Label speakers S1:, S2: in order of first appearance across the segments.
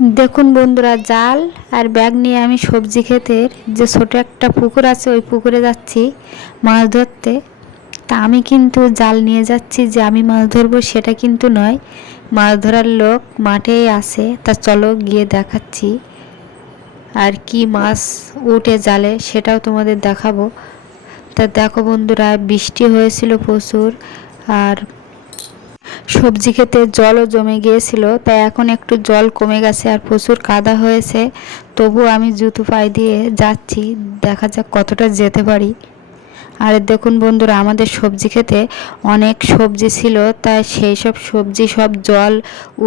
S1: দেখুন বন্ধুরা, জাল আর ব্যাগ নিয়ে আমি সবজি ক্ষেতের যে ছোট একটা পুকুর আছে, ওই পুকুরে যাচ্ছি মাছ ধরতে। তা আমি কিন্তু জাল নিয়ে যাচ্ছি যে আমি মাছ ধরবো সেটা কিন্তু নয়, মাছ ধরার লোক মাঠেই আছে। তা চলো গিয়ে দেখাচ্ছি আর কি মাছ উঠে জালে, সেটাও তোমাদের দেখাবো। তা দেখো বন্ধুরা, বৃষ্টি হয়েছিল প্রচুর আর সবজি খেতে জলও জমে গিয়েছিল, তাই এখন একটু জল কমে গেছে আর প্রচুর কাদা হয়েছে। তবু আমি জুতো পায়ে দিয়ে যাচ্ছি, দেখা যাক কতটা যেতে পারি। আর দেখুন বন্ধুরা, আমাদের সবজি খেতে অনেক সবজি ছিল, তাই সেই সব সবজি, সব জল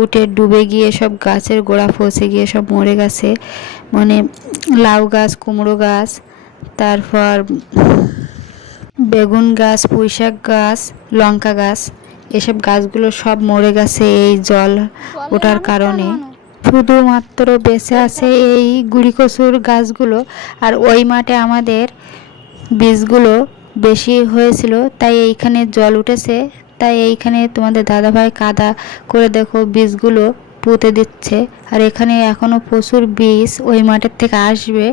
S1: উঠে ডুবে গিয়ে, সব গাছের গোড়া পচে গিয়ে, সব মরে গেছে। মানে লাউ গাছ, কুমড়ো গাছ, তারপর বেগুন গাছ, পুঁইশাক গাছ, লঙ্কা গাছ এসব গাছগুলো সব মরে গেছে এই জল ওঠার কারণে। শুধুমাত্র বেঁচে আছে এই গুড়ি কচুর গাছগুলো আর ওই মাঠে আমাদের বীজগুলো বেশি হয়েছিল, তাই এইখানে জল উঠেছে। তাই এইখানে তোমাদের দাদাভাই কাদা করে দেখো বীজগুলো পুঁতে দিচ্ছে। আর এখানে এখনও প্রচুর বীজ ওই মাঠের থেকে আসবে।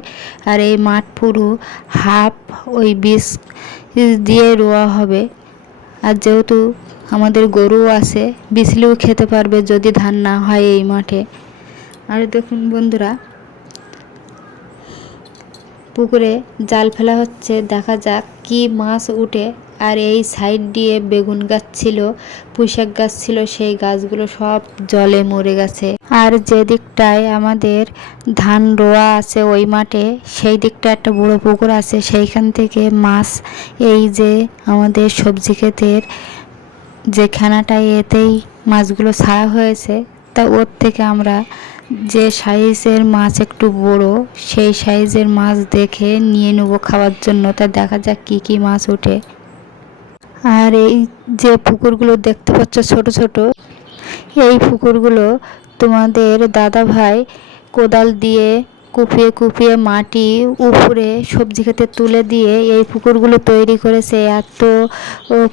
S1: আর এই মাঠ পুরো হাফ ওই বীজ দিয়ে রোয়া হবে। আর যেহেতু আমাদের গরুও আছে, বিছলেও খেতে পারবে যদি ধান না হয় এই মাঠে। আর দেখুন বন্ধুরা, পুকুরে জাল ফেলা হচ্ছে, দেখা যাক কি মাছ উঠে। আর এই সাইড দিয়ে বেগুন গাছ ছিল, পুঁইশাক গাছ ছিল, সেই গাছগুলো সব জলে মরে গেছে। আর যে দিকটায় আমাদের ধান রোয়া আছে ওই মাঠে, সেই দিকটা একটা বড় পুকুর আছে, সেইখান থেকে মাছ এই যে আমাদের সবজি ক্ষেতের যে খানাটায় এতেই মাছগুলো ছাড়া হয়েছে, তা ওর থেকে আমরা যে সাইজের মাছ একটু বড়, সেই সাইজের মাছ দেখে নিয়ে নেব খাওয়ার জন্য। তা দেখা যাক কী কী মাছ ওঠে। আর এই যে পুকুরগুলো দেখতে পাচ্ছ ছোট ছোট, এই পুকুরগুলো তোমাদের দাদা ভাই কোদাল দিয়ে কুপিয়ে কুপিয়ে মাটি উপরে সবজি খেতে তুলে দিয়ে এই পুকুরগুলো তৈরি করেছে। এত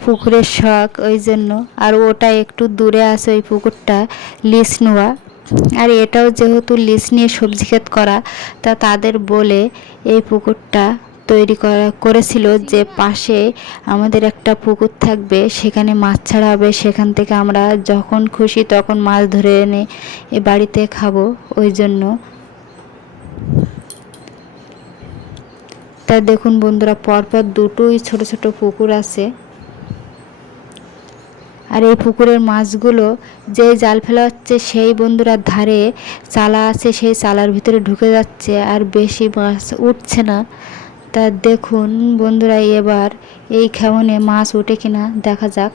S1: পুকুরের শখ ওই জন্য। আর ওটা একটু দূরে আছে ওই পুকুরটা, লিস নেওয়া আর এটাও যেহেতু লিস নিয়ে সবজি ক্ষেত করা, তা তাদের বলে এই পুকুরটা তৈরি করা, করেছিল যে পাশে আমাদের একটা পুকুর থাকবে, সেখানে মাছ ছাড়া হবে, সেখান থেকে আমরা যখন খুশি তখন মাছ ধরে এনে এ বাড়িতে খাব, ওই জন্য তা দেখুন বন্ধুরা, পরপর দুটোই ছোট ছোট পুকুর আছে। আর এই পুকুরের মাছগুলো যে জাল ফেলা হচ্ছে, সেই বন্ধুরা ধারে চালা আছে, সেই চালার ভিতরে ঢুকে যাচ্ছে আর বেশি মাছ উঠছে না। তা দেখুন বন্ধুরা, এবার এই খেমনে মাছ ওঠে কিনা দেখা যাক।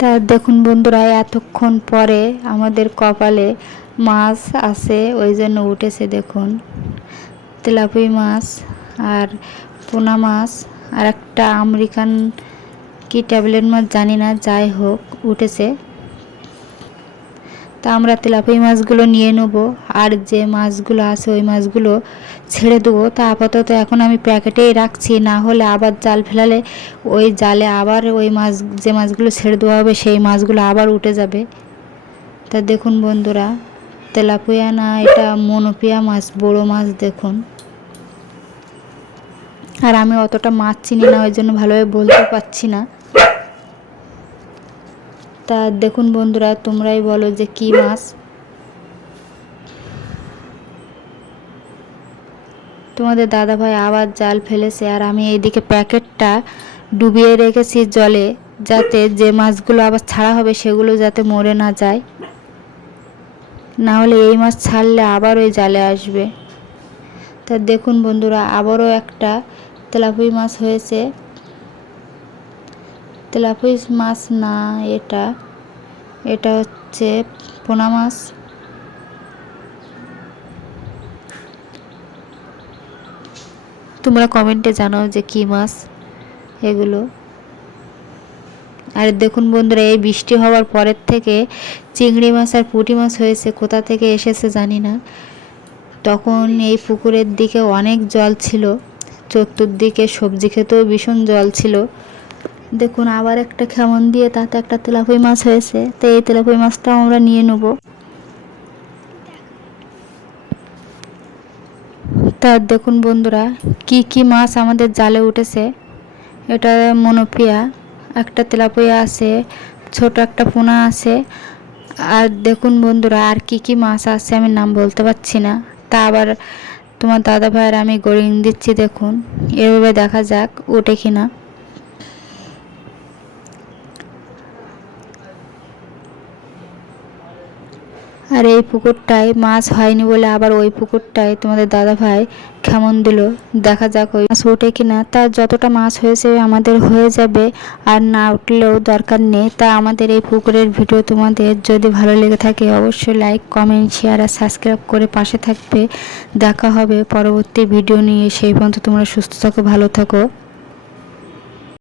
S1: তা দেখুন বন্ধুরা, এতক্ষণ পরে আমাদের কপালে মাছ আছে, ওই জন্য উঠেছে দেখুন। তেলাপুই মাছ আর পোনা মাছ আর একটা আমেরিকান কি ট্যাবলেট মাছ জানি না, যাই হোক, উঠেছে। তা আমরা তেলাপুই মাছগুলো নিয়ে নেব। আর যে মাছগুলো আছে ওই মাছগুলো ছেড়ে দেবো। তা আপাতত এখন আমি প্যাকেটেই রাখছি। না হলে আবার জাল ফেলালে ওই জালে আবার ওই মাছ, যে মাছগুলো ছেড়ে দেওয়া হবে সেই মাছগুলো আবার উঠে যাবে। তা দেখুন বন্ধুরা, তেলাপুয়া না এটা মনোপিয়া মাছ, বড় মাছ দেখুন। আর আমি অতটা মাছ চিনি না, ওই জন্য ভালোভাবে বলতে পারছি না। তা দেখুন বন্ধুরা, তোমরাই বলো যে কি মাছ। তোমাদের দাদা ভাই আবার জাল ফেলেছে আর আমি এইদিকে প্যাকেটটা ডুবিয়ে রেখেছি জলে, যাতে যে মাছগুলো আবার ছাড়া হবে সেগুলো যাতে মরে না যায়। না হলে এই মাছ ছাড়লে আবার ওই জালে আসবে। তা দেখুন বন্ধুরা, আবারও একটা তেলাপুই মাছ হয়েছে। তেলাপুই মাছ না এটা এটা হচ্ছে পোনা মাছ। তোমরা কমেন্টে জানাও যে কী মাছ এগুলো। আর দেখুন বন্ধুরা, এই বৃষ্টি হওয়ার পরের থেকে চিংড়ি মাছ আর পুঁটি মাছ হয়েছে, কোথা থেকে এসেছে জানি না। তখন এই পুকুরের দিকে অনেক জল ছিল, চতুর্দিকে সবজি খেতেও ভীষণ জল ছিল। দেখুন, আবার একটা খেমন দিয়ে তাতে একটা তেলাপুই মাছ হয়েছে। তো এই তেলাপুই মাছটাও আমরা নিয়ে নেব। তা দেখুন বন্ধুরা, কি কি মাছ আমাদের জালে উঠেছে। এটা মনোপিয়া, একটা তেলাপিয়া আছে, ছোট একটা পোনা আছে। আর দেখুন বন্ধুরা, আর কি কি মাছ আছে আমি নাম বলতে পারছি না। তা আবার তোমার দাদা ভাইয়ের আমি গড়িং দিচ্ছি দেখুন। এভাবে দেখা যাক ওঠে কি আর এই পুকুরটায় মাছ হয়নি বলে আবার ওই পুকুরটায় তোমাদের দাদা ভাই কেমন দিল। দেখা যাক ওই মাছ ওঠে কিনা। তা যতটা মাছ হয়েছে আমাদের হয়ে যাবে। আর না উঠলেও দরকার নেই। তা আমাদের এই পুকুরের ভিডিও তোমাদের যদি ভালো লেগে থাকে অবশ্যই লাইক কমেন্ট শেয়ার আর সাবস্ক্রাইব করে পাশে থাকবে। দেখা হবে পরবর্তী ভিডিও নিয়ে। সেই পর্যন্ত তোমরা সুস্থ থাকো, ভালো থাকো।